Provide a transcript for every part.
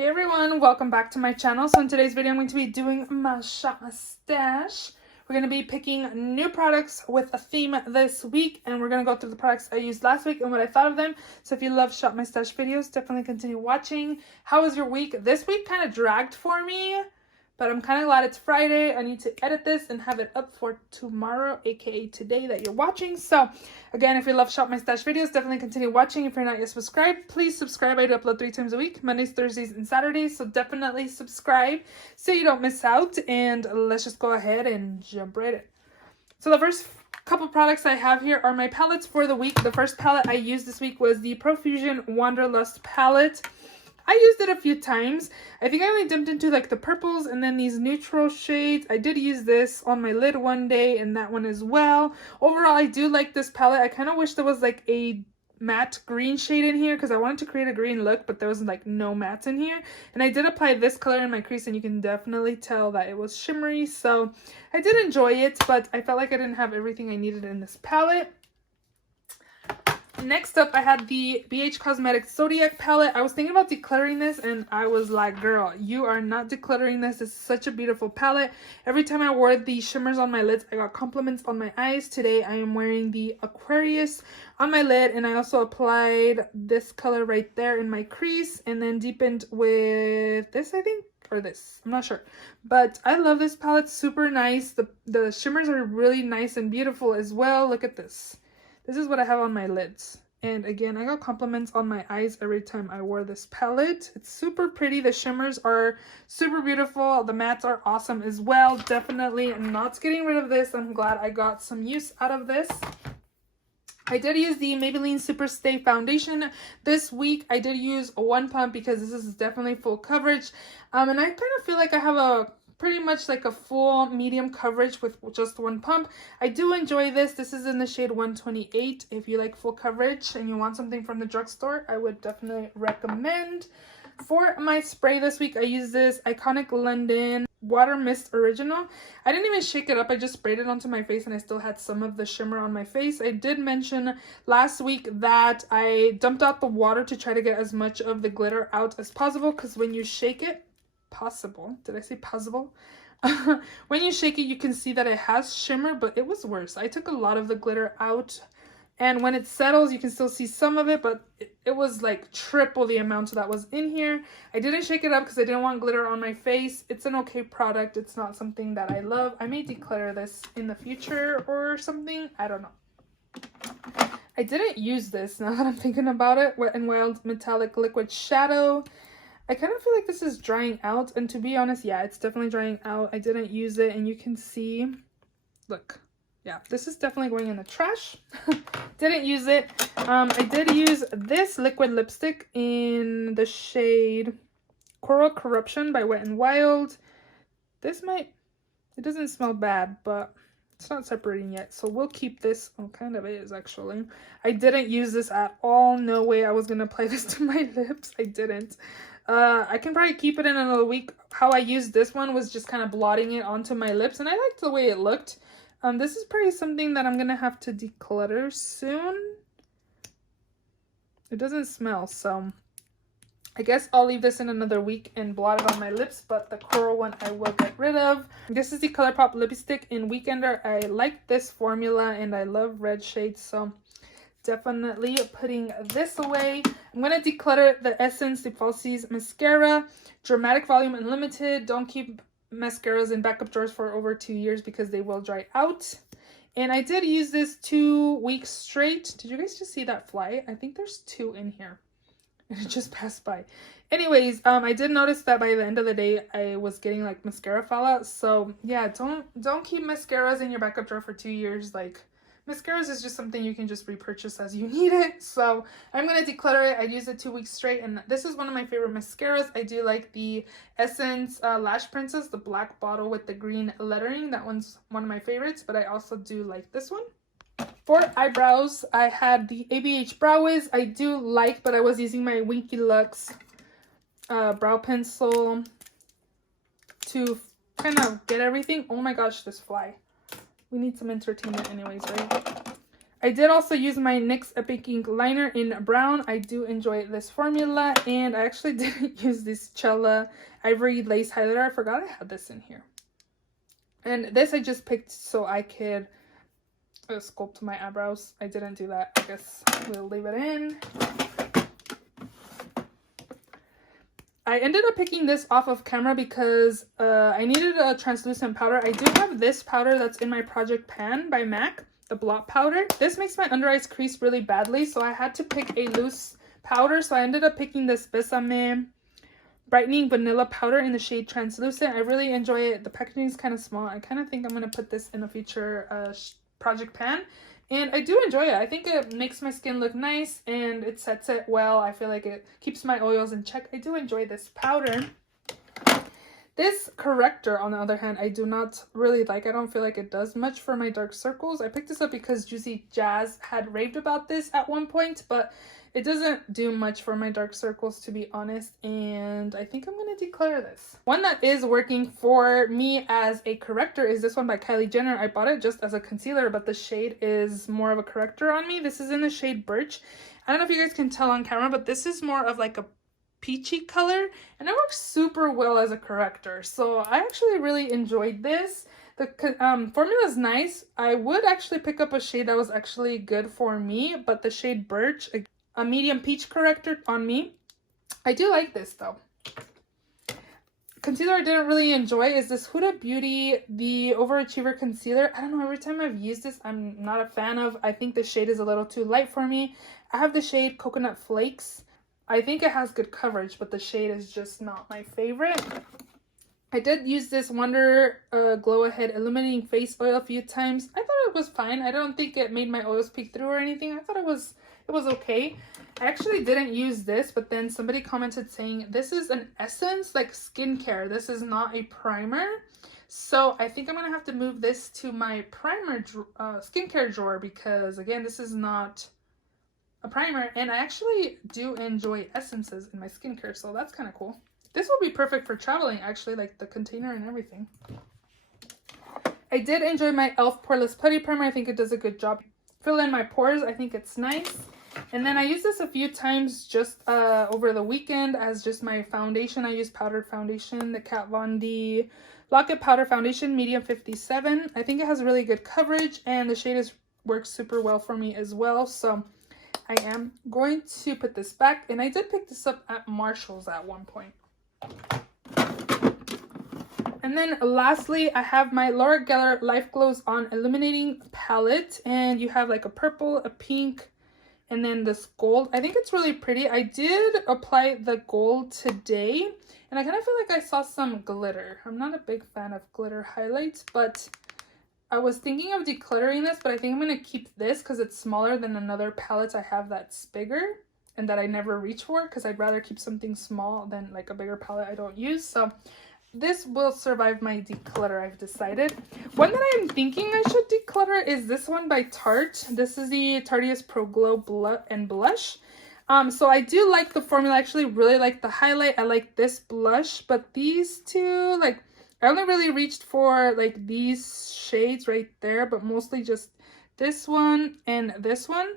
Hey everyone, welcome back to my channel. So in today's video, I'm going to be doing my shop my stash. We're going to be picking new products with a theme this week, and we're going to go through the products I used last week and what I thought of them. So if you love shop my stash videos, definitely continue watching. How was your week? This week kind of dragged for me, but I'm kind of glad it's Friday. I need to edit this and have it up for tomorrow, aka today that you're watching. So again, if you love Shop My Stash videos, definitely continue watching. If you're not yet subscribed, please subscribe. I do upload 3 times a week, Mondays, Thursdays, and Saturdays. So definitely subscribe so you don't miss out. And let's just go ahead and jump right in. So the first couple products I have here are my palettes for the week. The first palette I used this week was the Profusion Wanderlust palette. I used it a few times. I think I only dipped into like the purples and then these neutral shades. I did use this on my lid one day and that one as well. Overall, I do like this palette. I kind of wish there was like a matte green shade in here because I wanted to create a green look, but there was like no mattes in here. And I did apply this color in my crease and you can definitely tell that it was shimmery. So I did enjoy it, but I felt like I didn't have everything I needed in this palette. Next up, I had the BH Cosmetics Zodiac palette. I was thinking about decluttering this and I was like, girl, you are not decluttering this. It's such a beautiful palette. Every time I wore the shimmers on my lids, I got compliments on my eyes. Today, I am wearing the Aquarius on my lid, and I also applied this color right there in my crease and then deepened with this, I think, or this. I'm not sure. But I love this palette. Super nice. The shimmers are really nice and beautiful as well. Look at this. This is what I have on my lids. And again, I got compliments on my eyes every time I wore this palette. It's super pretty. The shimmers are super beautiful. The mattes are awesome as well. Definitely not getting rid of this. I'm glad I got some use out of this. I did use the Maybelline Super Stay Foundation this week. I did use one pump because this is definitely full coverage. And I kind of feel like I have a pretty much like a full medium coverage with just one pump. I do enjoy this. This is in the shade 128. If you like full coverage and you want something from the drugstore, I would definitely recommend. For my spray this week, I used this Iconic London Water Mist Original. I didn't even shake it up. I just sprayed it onto my face and I still had some of the shimmer on my face. I did mention last week that I dumped out the water to try to get as much of the glitter out as possible, because when you shake it, did I say possible? When you shake it, you can see that it has shimmer, but it was worse. I took a lot of the glitter out, and when it settles, you can still see some of it, but it was like triple the amount that was in here. I didn't shake it up because I didn't want glitter on my face. It's an okay product. It's not something that I love. I may declutter this in the future or something. I don't know. I didn't use this now that I'm thinking about it. Wet n Wild Metallic Liquid Shadow. I kind of feel like this is drying out, and to be honest, yeah, it's definitely drying out. I didn't use it, and you can see, look, yeah, this is definitely going in the trash. Didn't use it. I did use this liquid lipstick in the shade Coral Corruption by Wet n Wild. This it doesn't smell bad, but it's not separating yet, so we'll keep this. Oh, kind of is actually. I didn't use this at all. No way I was gonna apply this to my lips. I didn't. I can probably keep it in another week. How I used this one was just kind of blotting it onto my lips, and I liked the way it looked. This is probably something that I'm gonna have to declutter soon. It doesn't smell, so I guess I'll leave this in another week and blot it on my lips, but the coral one I will get rid of. This is the ColourPop lipstick in Weekender. I like this formula and I love red shades, so definitely putting this away. I'm going to declutter the Essence de Falsies mascara, Dramatic Volume Unlimited. Don't keep mascaras in backup drawers for over 2 years because they will dry out. And I did use this 2 weeks straight. Did you guys just see that fly? I think there's 2 in here. And it just passed by. Anyways, I did notice that by the end of the day, I was getting like mascara fallout. So yeah, don't keep mascaras in your backup drawer for 2 years. Like, mascaras is just something you can just repurchase as you need it. So I'm going to declutter it. I used it 2 weeks straight, and this is one of my favorite mascaras. I do like the Essence Lash Princess, the black bottle with the green lettering. That one's one of my favorites, but I also do like this one. For eyebrows, I had the ABH Brow Wiz. I do like, but I was using my Winky Lux brow pencil to kind of get everything. Oh my gosh, this fly. We need some entertainment anyways, right? I did also use my NYX Epic Ink liner in brown. I do enjoy this formula, and I actually didn't use this Cella Ivory Lace Highlighter. I forgot I had this in here. And this I just picked so I could sculpt my eyebrows. I didn't do that. I guess we'll leave it in. I ended up picking this off of camera because I needed a translucent powder. I do have this powder that's in my project pan by MAC, the blot powder. This makes my under eyes crease really badly, so I had to pick a loose powder. So I ended up picking this Besame Brightening Vanilla Powder in the shade Translucent. I really enjoy it. The packaging is kind of small. I kind of think I'm going to put this in a future project pan. And I do enjoy it. I think it makes my skin look nice and it sets it well. I feel like it keeps my oils in check. I do enjoy this powder. This corrector, on the other hand, I do not really like. I don't feel like it does much for my dark circles. I picked this up because Juicy Jazz had raved about this at one point, but it doesn't do much for my dark circles, to be honest, and I think I'm going to declare this. One that is working for me as a corrector is this one by Kylie Jenner. I bought it just as a concealer, but the shade is more of a corrector on me. This is in the shade Birch. I don't know if you guys can tell on camera, but this is more of like a peachy color, and it works super well as a corrector. So I actually really enjoyed this. The formula is nice. I would actually pick up a shade that was actually good for me, but the shade Birch, a medium peach corrector on me. I do like this though. Concealer I didn't really enjoy is this Huda Beauty, the Overachiever Concealer. I don't know, every time I've used this, I'm not a fan of. I think the shade is a little too light for me. I have the shade Coconut Flakes. I think it has good coverage, but the shade is just not my favorite. I did use this Wonder Glow Ahead Illuminating Face Oil a few times. I thought it was fine. I don't think it made my oils peek through or anything. I thought it was okay. I actually didn't use this, but then somebody commented saying this is an essence, like skincare. This is not a primer. So I think I'm going to have to move this to my primer skincare drawer because, again, this is not a primer. And I actually do enjoy essences in my skincare, so that's kind of cool. This will be perfect for traveling, actually, like the container and everything. I did enjoy my e.l.f. Poreless Putty Primer. I think it does a good job. Fill in my pores. I think it's nice. And then I used this a few times just over the weekend as just my foundation. I use powdered foundation, the Kat Von D Lock-It Powder Foundation, medium 57. I think it has really good coverage and the shade works super well for me as well. So I am going to put this back. And I did pick this up at Marshall's at one point. And then lastly, I have my Laura Geller Life Glows On Illuminating Palette. And you have like a purple, a pink, and then this gold. I think it's really pretty. I did apply the gold today, and I kind of feel like I saw some glitter. I'm not a big fan of glitter highlights, but I was thinking of decluttering this, but I think I'm going to keep this because it's smaller than another palette I have that's bigger and that I never reach for, because I'd rather keep something small than like a bigger palette I don't use. So this will survive my declutter, I've decided. One that I'm thinking I should declutter is this one by Tarte. This is the Tarteist Pro Glow Blush. So I do like the formula. I actually really like the highlight. I like this blush, but these two, like, I only really reached for like these shades right there, but mostly just this one and this one.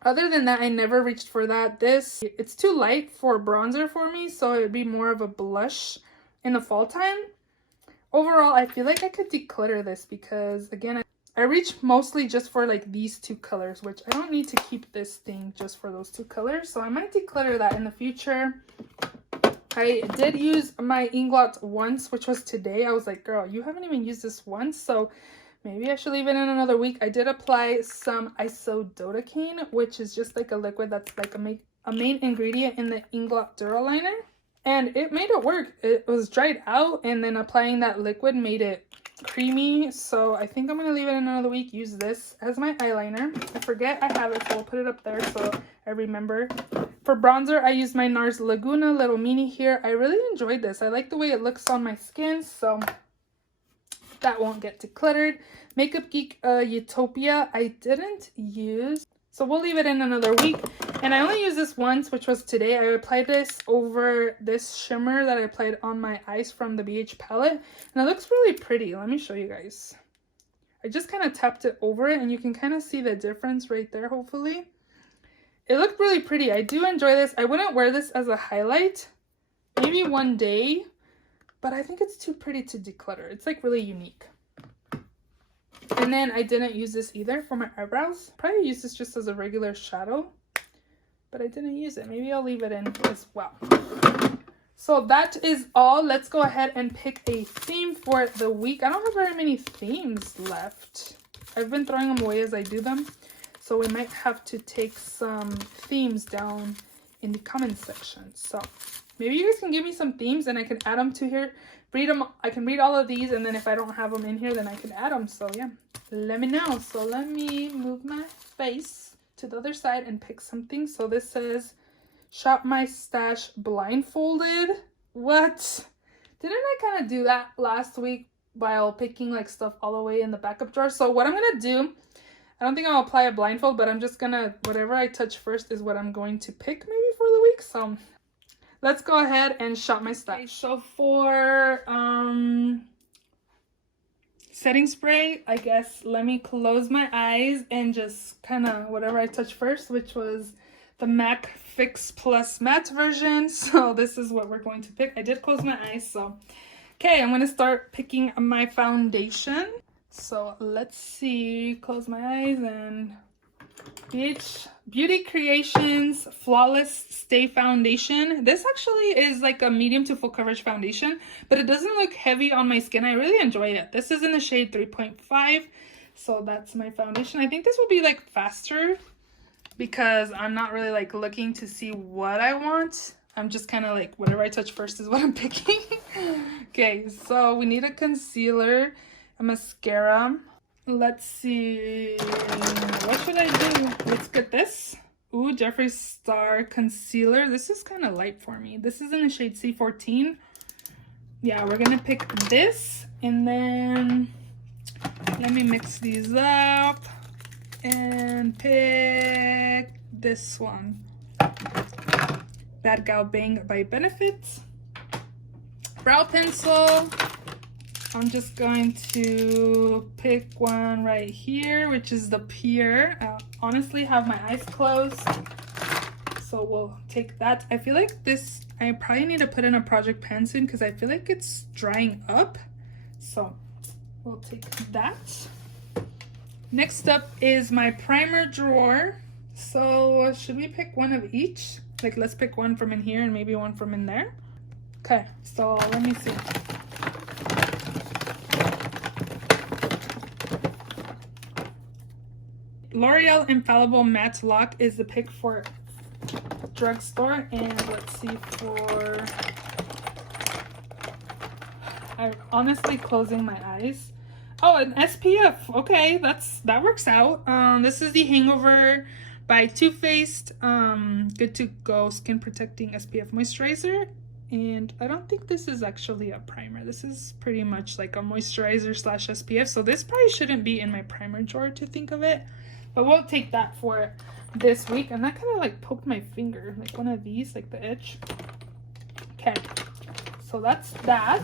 Other than that, I never reached for that. It's too light for bronzer for me, so it'd be more of a blush in the fall time. Overall, I feel like I could declutter this because, again, I reach mostly just for like these two colors, which I don't need to keep this thing just for those two colors. So I might declutter that in the future. I did use my Inglot once, which was today. I was like, girl, you haven't even used this once, so maybe I should leave it in another week. I did apply some Isododecane, which is just like a liquid that's like a main ingredient in the Inglot Duraliner. And it made it work. It was dried out, and then applying that liquid made it creamy. So I think I'm going to leave it in another week. Use this as my eyeliner. I forget I have it, so I'll put it up there so I remember. For bronzer, I used my NARS Laguna Little Mini here. I really enjoyed this. I like the way it looks on my skin, so that won't get decluttered. Makeup Geek Utopia, I didn't use. So we'll leave it in another week. And I only used this once, which was today. I applied this over this shimmer that I applied on my eyes from the BH palette. And it looks really pretty. Let me show you guys. I just kind of tapped it over it, and you can kind of see the difference right there, hopefully. It looked really pretty. I do enjoy this. I wouldn't wear this as a highlight. Maybe one day, but I think it's too pretty to declutter. It's like really unique. And then I didn't use this either for my eyebrows. Probably use this just as a regular shadow, but I didn't use it. Maybe I'll leave it in as well. So that is all. Let's go ahead and pick a theme for the week. I don't have very many themes left. I've been throwing them away as I do them. So we might have to take some themes down in the comment section. So maybe you guys can give me some themes and I can add them to here. Read them. I can read all of these, and then if I don't have them in here, then I can add them. So yeah, let me know. So let me move my face to the other side and pick something. So this says, shop my stash blindfolded. What? Didn't I kind of do that last week while picking like stuff all the way in the backup drawer? So what I'm gonna do, I don't think I'll apply a blindfold, but I'm just gonna, whatever I touch first is what I'm going to pick maybe for the week. So let's go ahead and shop my stash. Okay, so for setting spray, I guess let me close my eyes and just kind of whatever I touch first, which was the MAC Fix Plus Matte version. So this is what we're going to pick. I did close my eyes, so okay, I'm gonna start picking my foundation. So let's see, close my eyes, and Beauty Creations Flawless Stay Foundation. This actually is like a medium to full coverage foundation, but it doesn't look heavy on my skin. I really enjoy it. This is in the shade 3.5. So that's my foundation. I think this will be like faster because I'm not really like looking to see what I want. I'm just kind of like whatever I touch first is what I'm picking. Okay, so we need a concealer, a mascara. Let's see, what should I do? Let's get this. Ooh, Jeffree Star Concealer. This is kind of light for me. This is in the shade C14. Yeah, we're gonna pick this, and then let me mix these up and pick this one. Bad Gal Bang by Benefit. Brow pencil. I'm just going to pick one right here, which is the Pure. I honestly have my eyes closed, so we'll take that. I feel like this, I probably need to put in a project pan soon because I feel like it's drying up. So we'll take that. Next up is my primer drawer. So should we pick one of each? Like let's pick one from in here and maybe one from in there. Okay, so let me see. L'Oreal Infallible Matte Lock is the pick for drugstore, and let's see for, I'm honestly closing my eyes. Oh, an SPF. Okay, that works out. This is the Hangover by Too Faced Good to Go Skin Protecting SPF Moisturizer. And I don't think this is actually a primer. This is pretty much like a moisturizer slash SPF. So this probably shouldn't be in my primer drawer to think of it. But we'll take that for this week. And that kind of like poked my finger. Like one of these, like the edge. Okay. So that's that.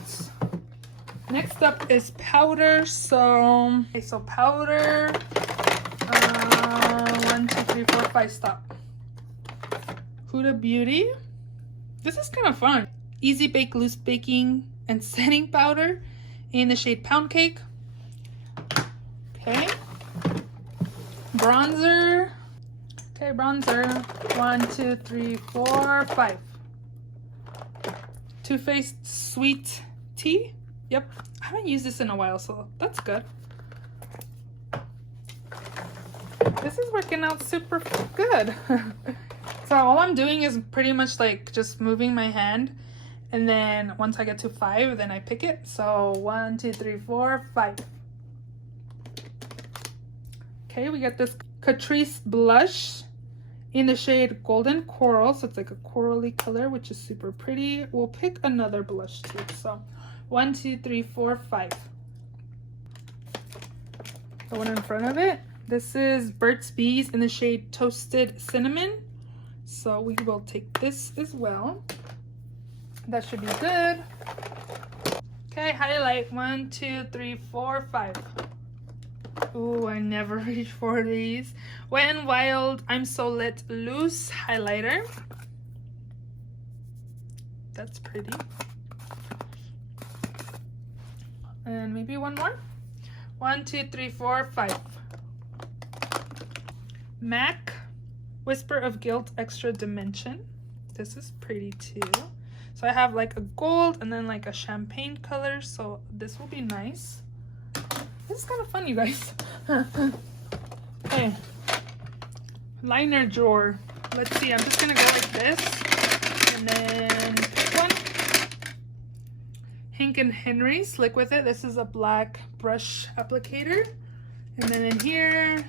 Next up is powder. So, okay, so powder. 1, 2, 3, 4, 5, stop. Huda Beauty. This is kind of fun. Easy Bake Loose Baking and Setting Powder in the shade Pound Cake. Okay. Bronzer. Okay, bronzer. 1, 2, 3, 4, 5. Too Faced Sweet Tea. Yep. I haven't used this in a while, so that's good. This is working out super good. So all I'm doing is pretty much like just moving my hand, and then once I get to 5, then I pick it. So 1, 2, 3, 4, 5. Okay, we got this Catrice blush in the shade Golden Coral. So it's like a corally color, which is super pretty. We'll pick another blush too. So 1, 2, 3, 4, 5. The one in front of it. This is Burt's Bees in the shade Toasted Cinnamon. So we will take this as well. That should be good. Okay, highlight 1, 2, 3, 4, 5. Ooh, I never reach for these. Wet n Wild I'm So Lit Loose Highlighter. That's pretty. And maybe one more. 1, 2, 3, 4, 5. MAC Whisper of Guilt Extra Dimension. This is pretty too. So I have like a gold and then like a champagne color. So this will be nice. This is kind of fun, you guys. Okay. Liner drawer. Let's see. I'm just going to go like this. And then pick one. Hank and Henry Slick With It. This is a black brush applicator. And then in here,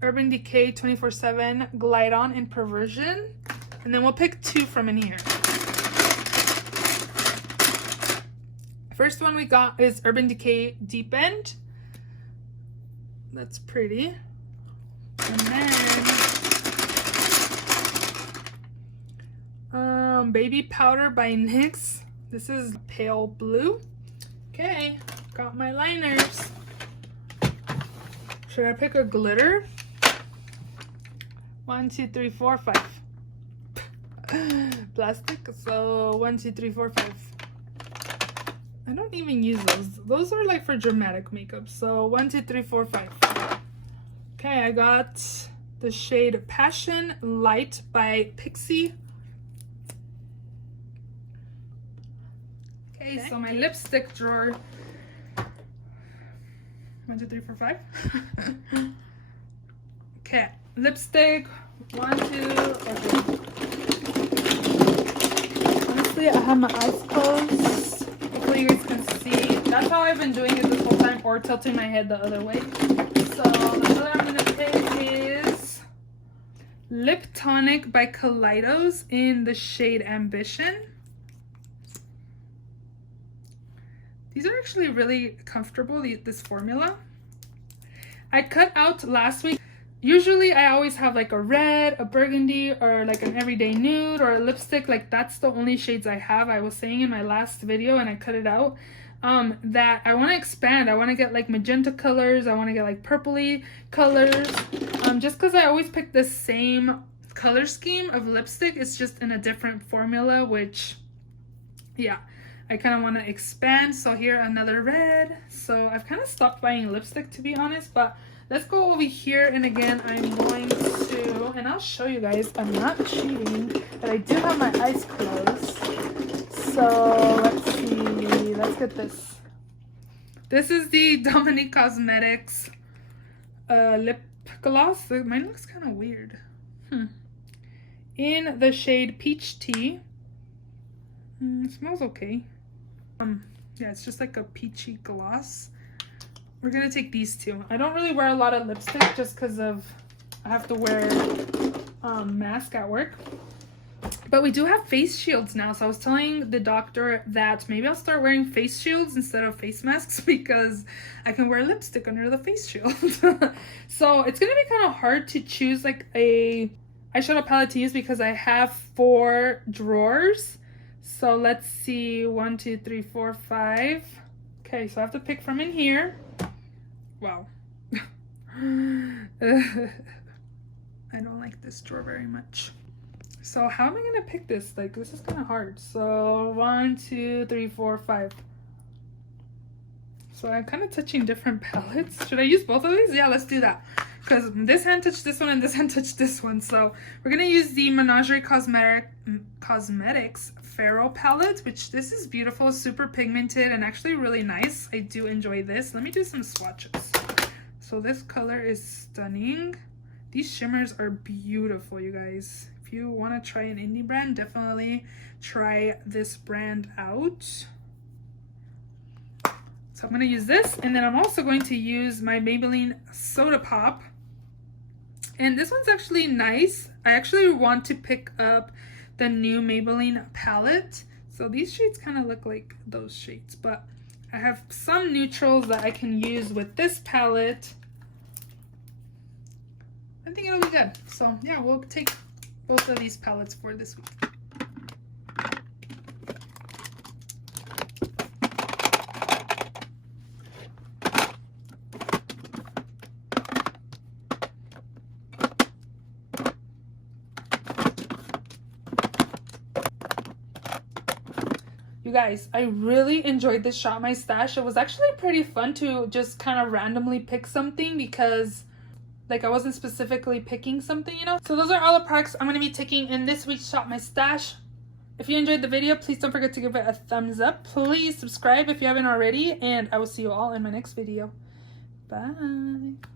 Urban Decay 24/7 Glide On in Perversion. And then we'll pick 2 from in here. First one we got is Urban Decay Deep End. That's pretty. And then Baby Powder by NYX. This is pale blue. Okay, got my liners. Should I pick a glitter? 1, 2, 3, 4, 5. Plastic. So 1, 2, 3, 4, 5. I don't even use those. Those are like for dramatic makeup. So 1, 2, 3, 4, 5. Okay, I got the shade Passion Light by Pixie. Okay, so my lipstick drawer. 1, 2, 3, 4, 5. Okay, lipstick. 1, 2. Okay. Honestly, I have my eyes closed. Hopefully you guys can see. That's how I've been doing it this whole time, or tilting my head the other way. So the color I'm gonna pick is Lip Tonic by Kaleidos in the shade Ambition. These are actually really comfortable, this formula. I cut out last week. Usually I always have like a red, a burgundy, or like an everyday nude, or a lipstick. Like that's the only shades I have. I was saying in my last video, and I cut it out, that I want to expand. I want to get like magenta colors. I want to get like purpley colors. Just because I always pick the same color scheme of lipstick. It's just in a different formula, which, yeah, I kind of want to expand. So here, another red. So I've kind of stopped buying lipstick, to be honest, but let's go over here. And again, I'm going to, and I'll show you guys, I'm not cheating, but I do have my eyes closed. So let's see, let's get this. This is the Dominique Cosmetics lip gloss. Mine looks kind of weird. In the shade Peach Tea. It smells okay. Yeah, it's just like a peachy gloss. We're gonna take these two. I don't really wear a lot of lipstick just because of I have to wear mask at work. But we do have face shields now, so I was telling the doctor that maybe I'll start wearing face shields instead of face masks because I can wear lipstick under the face shield. So it's gonna be kind of hard to choose like a eyeshadow palette to use because I have 4 drawers. So let's see, 1, 2, 3, 4, 5. Okay, so I have to pick from in here. Wow. I don't like this drawer very much. So how am I gonna pick this? Like, this is kind of hard. So 1, 2, 3, 4, 5. So I'm kind of touching different palettes. Should I use both of these? Yeah, let's do that. Because this hand touched this one and this hand touched this one. So we're gonna use the Menagerie Cosmetics Pharaoh palette, which this is beautiful, super pigmented, and actually really nice. I do enjoy this. Let me do some swatches. So this color is stunning. These shimmers are beautiful, you guys. If you want to try an indie brand, definitely try this brand out. So I'm going to use this, and then I'm also going to use my Maybelline Soda Pop. And this one's actually nice. I actually want to pick up the new Maybelline palette. So these shades kind of look like those shades, but I have some neutrals that I can use with this palette. I think it'll be good. So yeah, we'll take both of these palettes for this week. You guys, I really enjoyed this Shop My Stash. It was actually pretty fun to just kind of randomly pick something because like I wasn't specifically picking something, you know. So those are all the products I'm going to be taking in this week's Shop My Stash. If you enjoyed the video, please don't forget to give it a thumbs up. Please subscribe if you haven't already, and I will see you all in my next video. Bye.